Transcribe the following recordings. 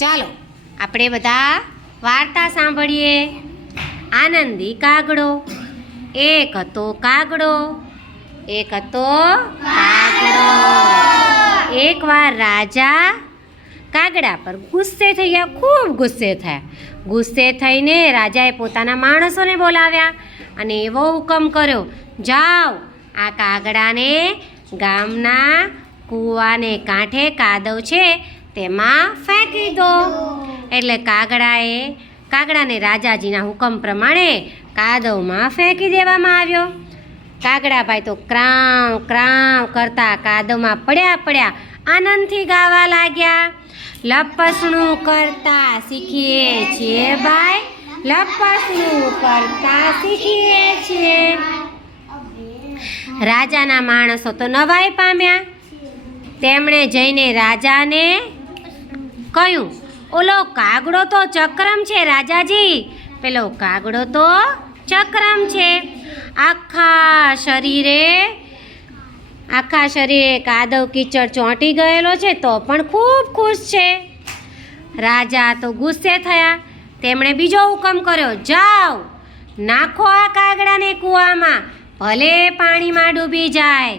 ચાલો આપણે બધા વાર્તા સાંભળીએ. આનંદી કાગડો. એક હતો કાગડો. એકવાર રાજા કાગડા પર ગુસ્સે થઈ ગયા, ખૂબ ગુસ્સે થયા. ગુસ્સે થઈને રાજાએ પોતાના માણસોને બોલાવ્યા અને એવો હુકમ કર્યો, જાઓ આ કાગડાને ગામના કૂવાને કાંઠે કાદવ છે તેમાં ફેંકી દો. એટલે કાગડાને રાજાજીના હુકમ પ્રમાણે કાદવમાં ફેંકી દેવામાં આવ્યો. કાગડાભાઈ તો ક્રાવ ક્રાવ કરતા કાદવમાં પડ્યા આનંદથી ગાવા લાગ્યા. લપસણું કરતા શીખીએ છીએ ભાઈ, લપસણું કરતા શીખીએ છીએ. રાજાના માણસો તો નવાઈ પામ્યા. તેમણે જઈને રાજાને કહ્યું, ઓલો કાગડો તો ચક્રમ છે રાજાજી, પેલો કાગડો તો ચક્રમ છે. આખા શરીરે કાદવ કીચડ ચોંટી ગયેલો છે તો પણ ખૂબ ખુશ છે. રાજા તો ગુસ્સે થયા. તેમણે બીજો હુકમ કર્યો, જાઓ નાખો આ કાગડાને કૂવામાં, ભલે પાણીમાં ડૂબી જાય.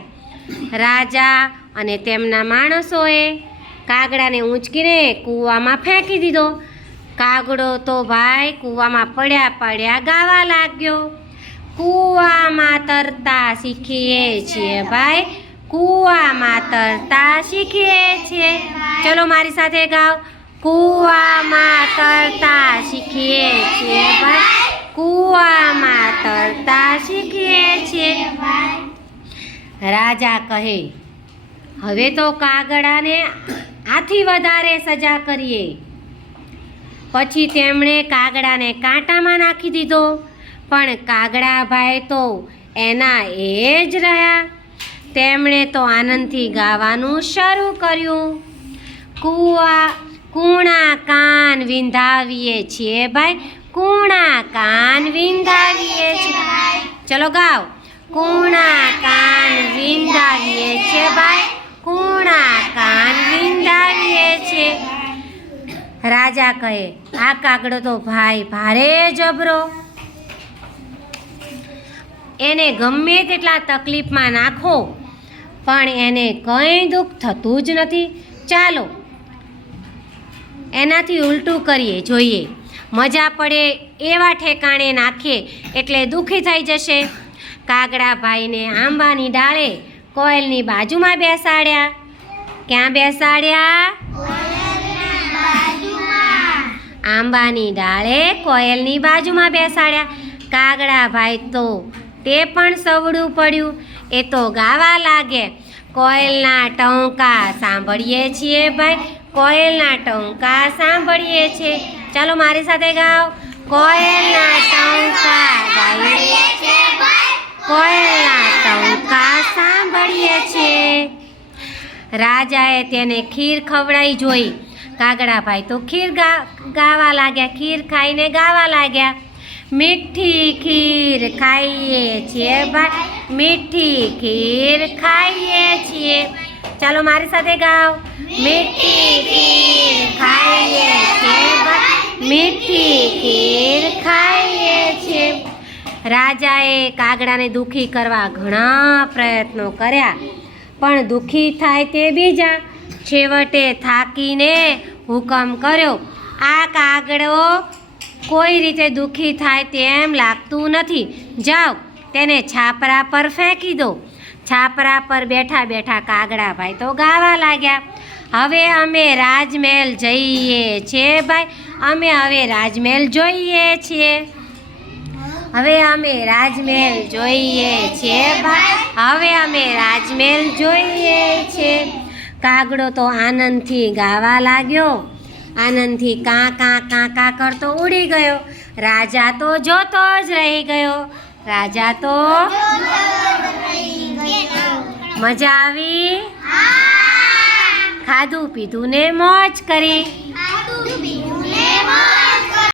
રાજા અને તેમના માણસોએ કાગડાને ઊંચકીને કૂવામાં ફેંકી દીધો. કાગડો તો ભાઈ કૂવામાં પડ્યા ગાવા લાગ્યો, કૂવામાં તરતા શીખીએ છીએ ભાઈ, કૂવામાં તરતા શીખીએ છીએ. ચલો મારી સાથે ગાઓ, કૂવામાં તરતા શીખીએ છીએ ભાઈ, કૂવામાં તરતા શીખીએ છીએ. રાજા કહે, હવે તો કાગડાને આથી વધારે સજા કરીએ. પછી તેમણે કાગડાને કાંટામાં નાખી દીધો. પણ કાગડાભાઈ તો એના એ જ રહ્યા. તેમણે તો આનંદથી ગાવાનું શરૂ કર્યું, કૂણા કાન વિંધાવીએ છીએ ભાઈ, કૂણા કાન વિંધાવીએ છીએ. ચલો ગાઓ, કૂણા કાન વિંધાવીએ છીએ ભાઈ, કૂણા કાન વિંધાવીએ છીએ. રાજા કહે, આ કાગડો તો ભાઈ ભારે જબરો, એને ગમે તેટલા તકલીફમાં નાખો પણ એને કંઈ દુઃખ થતું જ નથી. ચાલો એનાથી ઉલટું કરીએ જોઈએ, મજા પડે એવા ઠેકાણે નાખીએ એટલે દુઃખી થઈ જશે. કાગડાભાઈને આંબાની ડાળે કોયલની બાજુમાં બેસાડ્યા. ક્યાં બેસાડ્યા? આંબાની ડાળે કોયલની બાજુમાં બેસાડ્યા. કાગડાભાઈ તો તે પણ સવડું પડ્યું. એ તો ગાવા લાગે, કોયલના ટહુકા સાંભળીએ છીએ ભાઈ, કોયલના ટહુકા સાંભળીએ છીએ. ચાલો મારી સાથે ગાઓ, કોયલના ટહુકા ગાઈએ છીએ ભાઈ, કોયલના ટહુકા સાંભળીએ છીએ. રાજાએ તેને ખીર ખવડાવી જોઈ. કાગડાભાઈ તો ખીર ગાવા લાગ્યા, ખીર ખાઈને ગાવા લાગ્યા, મીઠી ખીર ખાઈએ છીએ ભાઈ, મીઠી ખીર ખાઈએ છીએ. ચાલો મારી સાથે ગાઓ, મીઠી ખીર ખાઈએ છીએ ભાઈ, મીઠી ખીર ખાઈએ છીએ. રાજાએ કાગડાને દુઃખી કરવા ઘણા પ્રયત્નો કર્યા પણ દુઃખી થાય તે બીજા. છેવટે થાકીને હુકમ કર્યો, આ કાગડો કોઈ રીતે દુઃખી થાય તેમ લાગતું નથી, જાઓ તેને છાપરા પર ફેંકી દો. છાપરા પર બેઠા કાગડાભાઈ તો ગાવા લાગ્યા, હવે અમે રાજમહેલ જઈએ છીએ ભાઈ, અમે હવે રાજમહેલ જોઈએ છીએ, હવે અમે રાજમહેલ જોઈએ છીએ ભાઈ, હવે અમે રાજમહેલ જોઈએ છીએ. કાગડો તો આનંદથી ગાવા લાગ્યો, આનંદથી કાં કાં કાં કાં કરતો ઉડી ગયો. રાજા તો જોતો જ રહી ગયો. રાજા તો મજા આવી, ખાધું પીધું ને મોજ કરી.